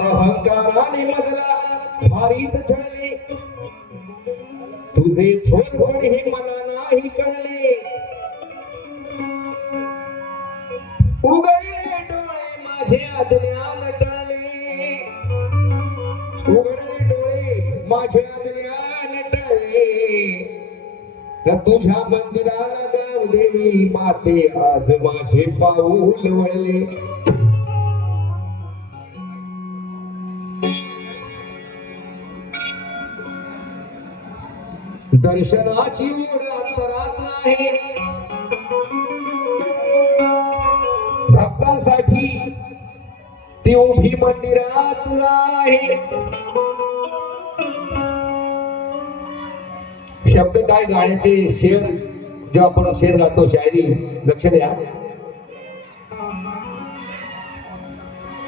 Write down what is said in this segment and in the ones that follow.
अहंकाराने मजला भारीच छळले. तुझे थोरपण हे मला नाही कळले. उघडले माझे आज्ञा टळले उघडले डोळे माझे आज्ञा टळले तुझ्या मंदिराला गाव देवी माते आज माझे पाऊल वळले. दर्शनाची ओढ अंतरात आहे. ती उभी मंदिरात आहे शब्द काय गाण्याचे शेर जेव्हा आपण शेर गातो शायरी लक्ष द्या.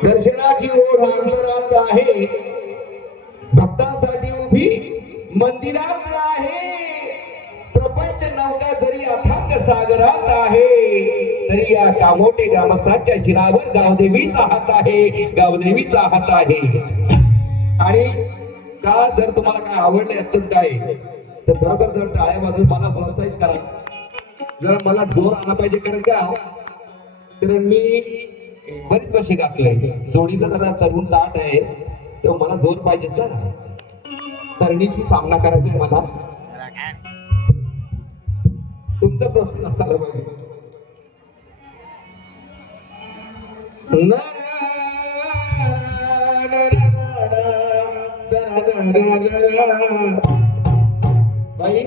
दर्शनाची ओढ अंतरात आहे. भक्तांसाठी उभी मंदिरात आहे. प्रपंच नौका जरी आता सागरात आहे. तरी या कामोटे ग्रामस्थांच्या शिरावर गावदेवीचा हात आहे. गावदेवीचा हात आहे. आणि का जर तुम्हाला काय आवडले अत्यंत काय तर खरोखर जर टाळ्या बाजून मला प्रोत्साहित करा. जर मला जोर आला पाहिजे कारण का? कारण मी बरीच वर्षे गाठलोय जोडीला जरा तरुण दाट आहे तेव्हा मला जोर पाहिजेच ना. तरणीशी सामना करायचा आहे मला. तुमचा प्रोत्साहन असायला पाहिजे. ना, बाई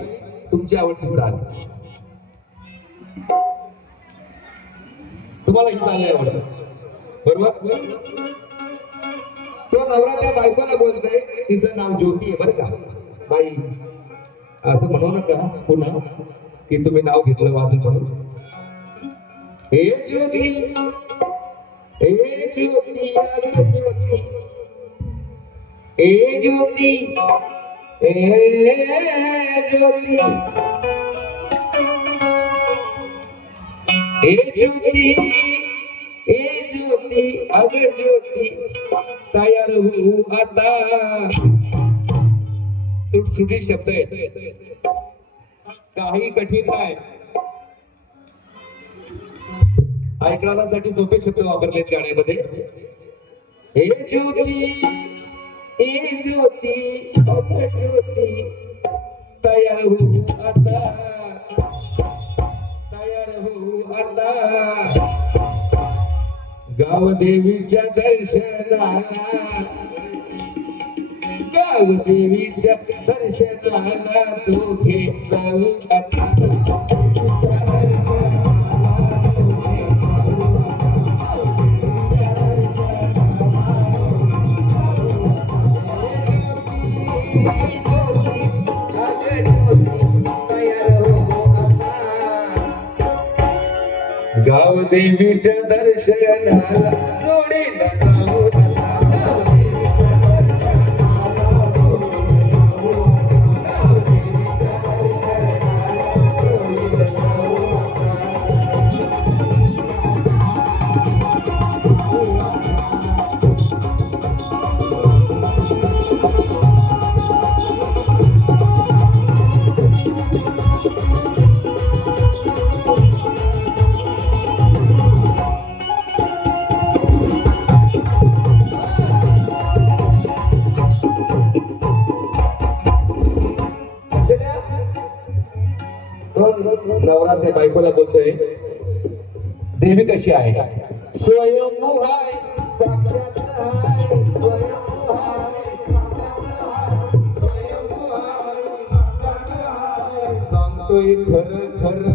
तुमची आवडती चाल तुम्हाला इथं आले आवडत. बरोबर? तो नवरा त्या बायकोला बोलतोय तिचं नाव ज्योती आहे बरं का. बाई असं म्हणू नका पुन्हा. की तुम्ही नाव घेतलं माझं म्हणून हे ज्योती हे ज्योती अगं ज्योती हे ज्योती हे ज्योती हे ज्योती हे ज्योती अग ज्योती तयार होऊ आता। सुटसुटी शब्द आहेत काही कठीण नाही. ऐकण्यासाठी सोपे शब्द वापरलेत गाण्यामध्ये. हे ज्योती हे ज्योती ज्योती तयार हो आता. तयार होऊ आता. गावदेवीच्या दर्शनाला गावदेवीच्या दर्शनाला दोघे जाऊ गावदेवीच्या दर्शनाला जोडीला देवी आहे स्वयंभू आहे साक्षात स्वयंभू आहे. सांगतोय खरं खरं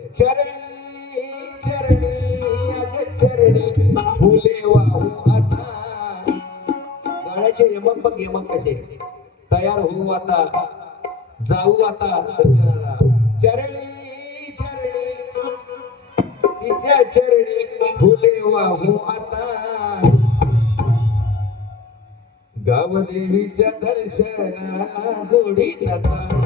आमचे यमक बघ यमक कसे? तयार होऊ आता जाऊ आता दर्शनाला चरणी चरणी तिच्या चरणी फुले वाहू आता. गावदेवीच्या दर्शनाला जोडी आता.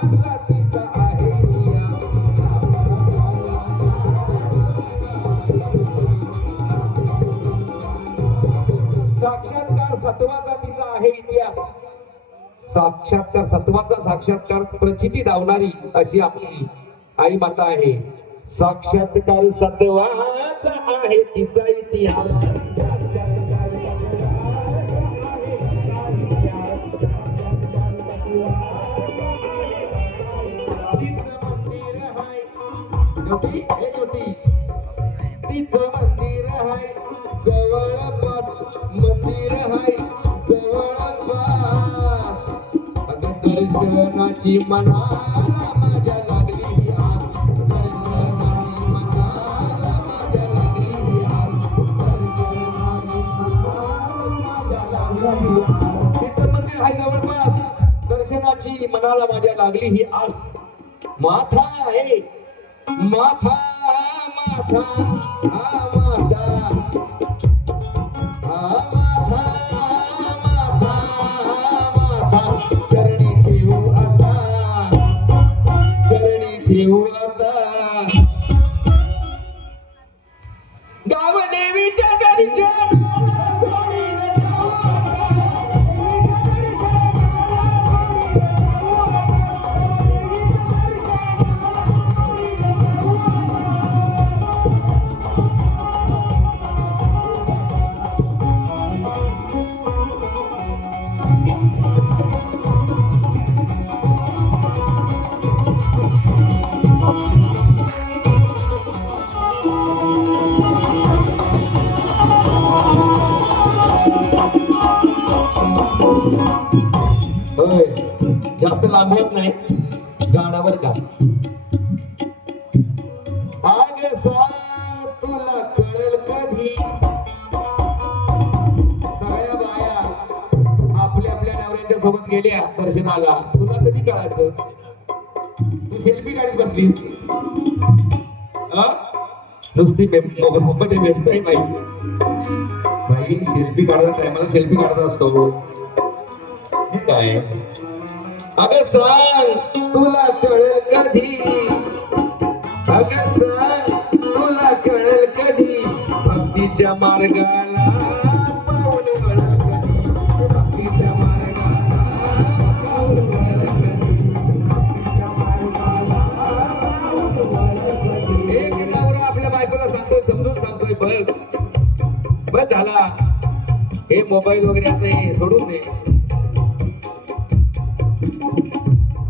साक्षात्कार सत्वा जातीचा आहे इतिहास. साक्षात्कार सत्वाचा साक्षात्कार प्रचिती धावणारी अशी आपली आई माता आहे. साक्षात्कार सत्वाचा आहे तिचा इतिहास. Yeah. तिचं मंदिर आहे जवळपास मंदिर आहे. जवळपास अगं दर्शनाची मनाला माझ्या लागली आस दर्शनाची मनाला माझ्या लागली आस दर्शनाची मनाला माझ्या लागली आस. तिचं मंदिर आहे जवळपास. दर्शनाची मनाला माझ्या लागली ही आस. माथा आहे. माथा माथा हा जास्त लांबवत नाही. गाण्यावर का आग सांग तुला कळेल कधी? सगळ्या बाया आपल्या आपल्या नवऱ्यांच्या सोबत गेल्या दर्शनाला. तुला कधी कळायचं? तू सेल्फी गाडीत बसलीस. हा? नुसती मोबाईलमध्ये व्यस्त आहे बाई. बाई सेल्फी काढत टायमाला सेल्फी काढत असतो. काय? अगं सांग तुला कळेल कधी? अगं सांग तुला कळेल कधी? भक्तीच्या मार्गाला बस झाला. हे मोबाईल वगैरे आता हे सोडून दे.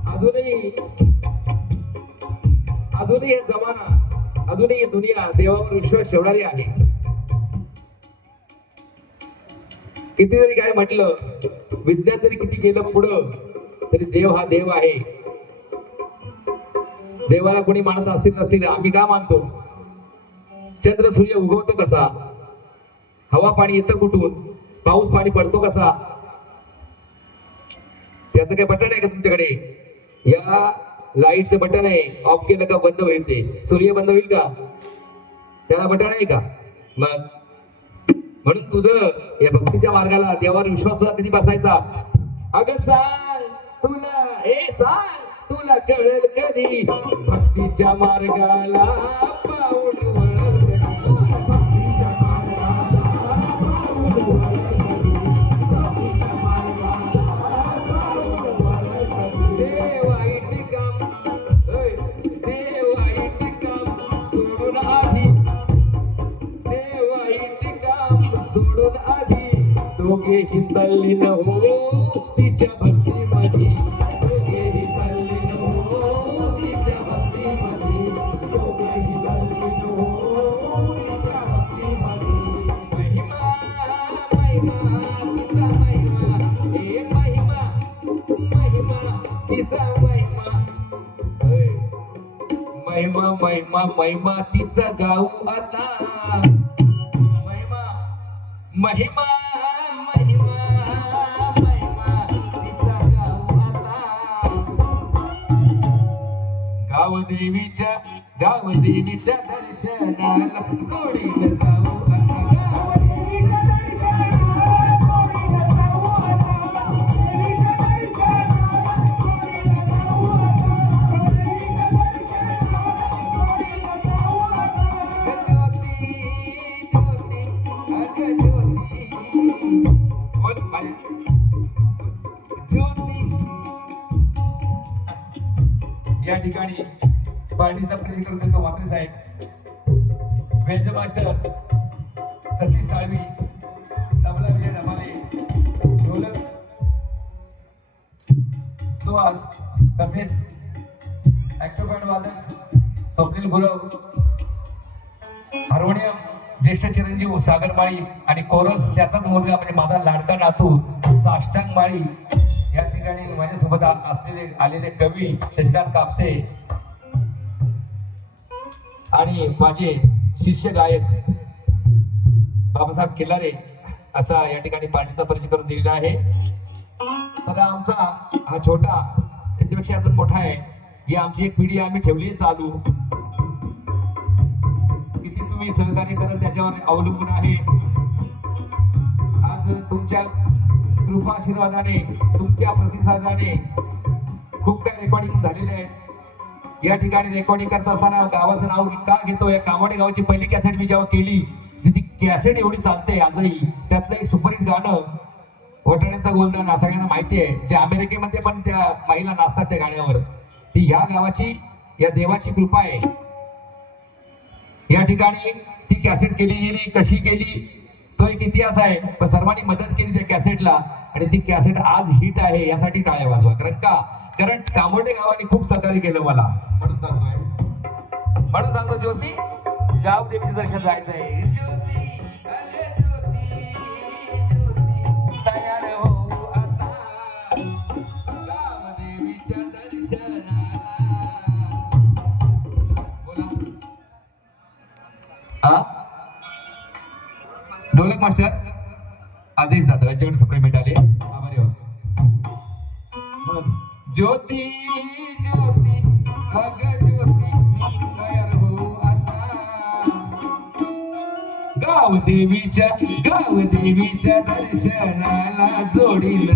अजूनही अजूनही हे जमाना अजूनही दुनिया देवावर विश्वास ठेवणारी आहे. किती जरी काय म्हटलं विद्या जरी किती गेलं पुढं तरी देव हा देव आहे. देवाला कोणी मानत असतील नसतील आम्ही का मानतो? चंद्र सूर्य उगवतो कसा? हवा पाणी येतं कुठून? पाऊस पाणी पडतो कसा? त्याचं काय बटन आहे का तुमच्याकडे? या लाईटचं बटन आहे. ऑफ केलं का बंद होईल ते? सूर्य बंद होईल का? त्याला बटन आहे का? मग? म्हणून तुझं या भक्तीच्या मार्गाला देवावर विश्वास तुला बसायचा. अगं सांग तुला हे सांग तुला कळेल कधी? भक्तीच्या मार्गाला. सोडून आधी दोघेही तल्लीन हो. तिच्या भक्ती माझी दोघेही हो. तिच्या भक्ती माझी दोघेही हो. तिच्या भक्ती माझी महिमा महिमा तिचा महिमा. हे महिमा महिमा तिचा महिमा. महिमा महिमा महिमा तिचा गाऊ आता. महिमा महिमा महिमा गावदेवीच्या गावदेवीच्या दर्शनाला जोडीला जाऊ. तसेच ऍक्टोबॅट वादक स्वप्नील गुरव हार्मोनियम ज्येष्ठ चिरंजीव सागर माळी आणि कोरस त्याचाच मुलगा म्हणजे माझा लाडका नातू साष्टांग माळी. या ठिकाणी माझ्यासोबत असलेले आलेले कवी शशिकांत कापसे आणि माझे शिष्य गायक बाबासाहेब किल्लारे असा या ठिकाणी पार्टीचा परिचय करून दिलेला आहे. तर आमचा हा छोटा त्याच्यापेक्षा अजून मोठा आहे. ही आमची एक पिढी आम्ही ठेवली चालू. किती तुम्ही सहकार्य करत त्याच्यावर अवलंबून आहे. आज तुमच्या कृपा आशीर्वादाने तुमच्या प्रतिसादाने खूप काही रेकॉर्डिंग झालेले आहे. या ठिकाणी रेकॉर्डिंग करत असताना गावाचं नाव का घेतो? या कामाडे गावाची पहिली कॅसेट मी जेव्हा केली ती ती कॅसेट एवढी चालते आजही. त्यातलं एक सुपरहिट गाणं वटाण्याचा गोलदाना सगळ्यांना माहिती आहे. जे अमेरिकेमध्ये पण त्या महिला नाचतात त्या गाण्यावर. ती ह्या गावाची या देवाची कृपा आहे. या ठिकाणी ती कॅसेट केली गेली कशी केली तो एक इतिहास आहे. पण सर्वांनी मदत केली त्या कॅसेटला आणि ती कॅसेट आज हिट आहे यासाठी टाळ्या वाजवा. कारण का? कारण कामोटे गावाने खूप सहकार्य केलं मला. म्हणून सांगतोय. म्हणून सांगतो ज्योती गाव देवीचे दर्शन जायचं आहे ज्योती ज्योती अग ज्योती तयार हो आता. गाव देवीच्या गाव देवीच्या दर्शनाला जोडील